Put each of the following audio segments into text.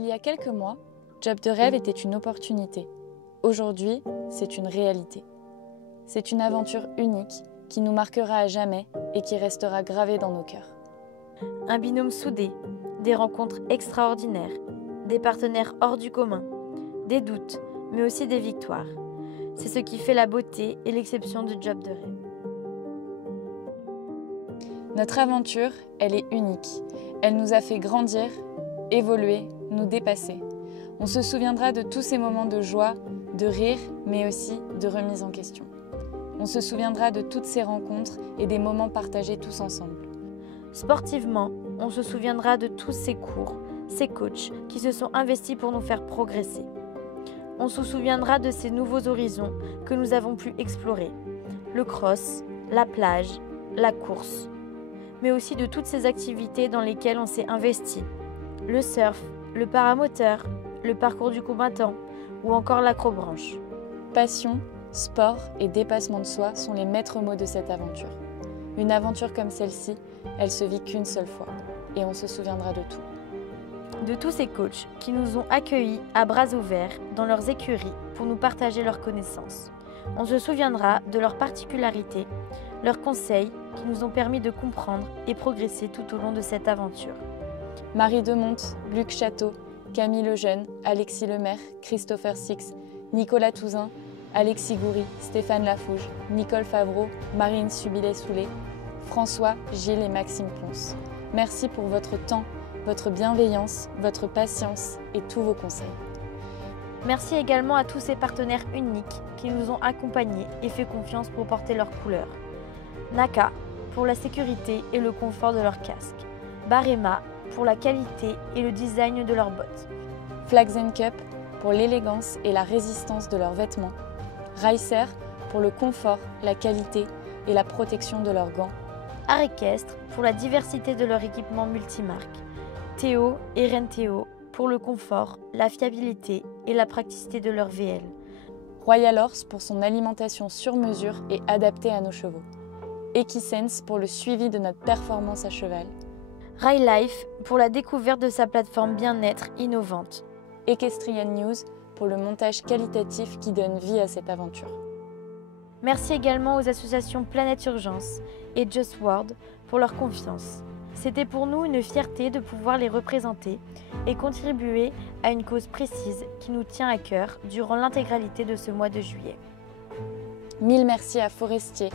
Il y a quelques mois, Job de rêve était une opportunité. Aujourd'hui, c'est une réalité. C'est une aventure unique qui nous marquera à jamais et qui restera gravée dans nos cœurs. Un binôme soudé, des rencontres extraordinaires, des partenaires hors du commun, des doutes, mais aussi des victoires. C'est ce qui fait la beauté et l'exception de Job de rêve. Notre aventure, elle est unique. Elle nous a fait grandir, évoluer, nous dépasser. On se souviendra de tous ces moments de joie, de rire, mais aussi de remise en question. On se souviendra de toutes ces rencontres et des moments partagés tous ensemble. Sportivement, on se souviendra de tous ces cours, ces coachs qui se sont investis pour nous faire progresser. On se souviendra de ces nouveaux horizons que nous avons pu explorer. Le cross, la plage, la course. Mais aussi de toutes ces activités dans lesquelles on s'est investi. Le surf, le paramoteur, le parcours du combattant ou encore l'acrobranche. Passion, sport et dépassement de soi sont les maîtres mots de cette aventure. Une aventure comme celle-ci, elle se vit qu'une seule fois et on se souviendra de tout. De tous ces coachs qui nous ont accueillis à bras ouverts dans leurs écuries pour nous partager leurs connaissances. On se souviendra de leurs particularités, leurs conseils qui nous ont permis de comprendre et progresser tout au long de cette aventure. Marie Demonte, Luc Château, Camille Lejeune, Alexis Lemaire, Christopher Six, Nicolas Touzin, Alexis Goury, Stéphane Lafouge, Nicole Favreau, Marine Subillet-Soulet, François, Gilles et Maxime Ponce. Merci pour votre temps, votre bienveillance, votre patience et tous vos conseils. Merci également à tous ces partenaires uniques qui nous ont accompagnés et fait confiance pour porter leurs couleurs. Naka pour la sécurité et le confort de leurs casques. Barema pour la qualité et le design de leurs bottes. Flags & Cup pour l'élégance et la résistance de leurs vêtements. Ricer pour le confort, la qualité et la protection de leurs gants. Art équestre pour la diversité de leur équipement multimarque. Théo et Renthéo pour le confort, la fiabilité et la praticité de leur VL. Royal Horse pour son alimentation sur mesure et adaptée à nos chevaux. Equisense pour le suivi de notre performance à cheval. Ride Life pour la découverte de sa plateforme bien-être innovante. Equestrian News pour le montage qualitatif qui donne vie à cette aventure. Merci également aux associations Planète Urgence et Just World pour leur confiance. C'était pour nous une fierté de pouvoir les représenter et contribuer à une cause précise qui nous tient à cœur durant l'intégralité de ce mois de juillet. Mille merci à Forestier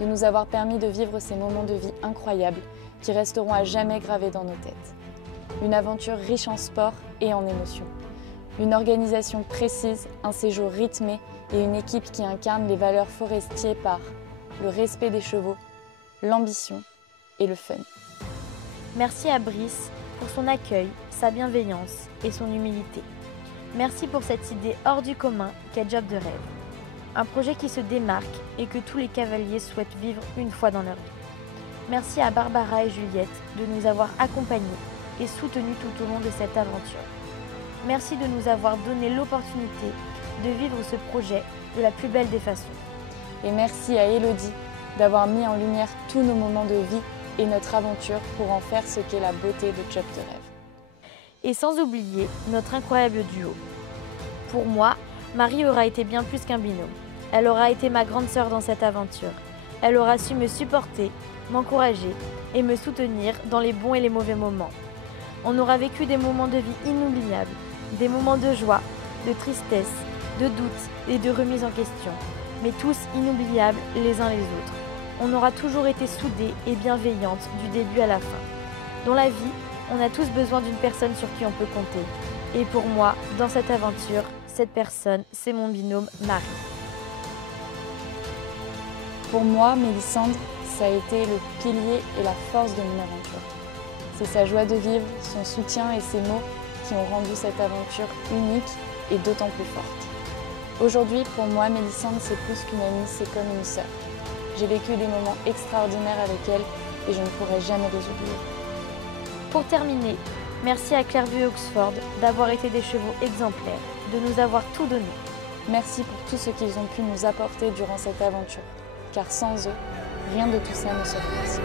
de nous avoir permis de vivre ces moments de vie incroyables qui resteront à jamais gravés dans nos têtes. Une aventure riche en sport et en émotions. Une organisation précise, un séjour rythmé et une équipe qui incarne les valeurs Forestier par le respect des chevaux, l'ambition et le fun. Merci à Brice pour son accueil, sa bienveillance et son humilité. Merci pour cette idée hors du commun qu'est Job de rêve. Un projet qui se démarque et que tous les cavaliers souhaitent vivre une fois dans leur vie. Merci à Barbara et Juliette de nous avoir accompagnés et soutenus tout au long de cette aventure. Merci de nous avoir donné l'opportunité de vivre ce projet de la plus belle des façons. Et merci à Élodie d'avoir mis en lumière tous nos moments de vie et notre aventure pour en faire ce qu'est la beauté de Job de rêve. Et sans oublier notre incroyable duo. Pour moi, Marie aura été bien plus qu'un binôme. Elle aura été ma grande sœur dans cette aventure. Elle aura su me supporter, m'encourager et me soutenir dans les bons et les mauvais moments. On aura vécu des moments de vie inoubliables, des moments de joie, de tristesse, de doute et de remise en question, mais tous inoubliables les uns les autres. On aura toujours été soudés et bienveillantes du début à la fin. Dans la vie, on a tous besoin d'une personne sur qui on peut compter. Et pour moi, dans cette aventure, cette personne, c'est mon binôme Marie. Pour moi, Mélissandre, ça a été le pilier et la force de mon aventure. C'est sa joie de vivre, son soutien et ses mots qui ont rendu cette aventure unique et d'autant plus forte. Aujourd'hui, pour moi, Mélissandre, c'est plus qu'une amie, c'est comme une sœur. J'ai vécu des moments extraordinaires avec elle et je ne pourrai jamais les oublier. Pour terminer, merci à Clairvue et Oxford d'avoir été des chevaux exemplaires, de nous avoir tout donné. Merci pour tout ce qu'ils ont pu nous apporter durant cette aventure, car sans eux, rien de tout ça ne serait possible.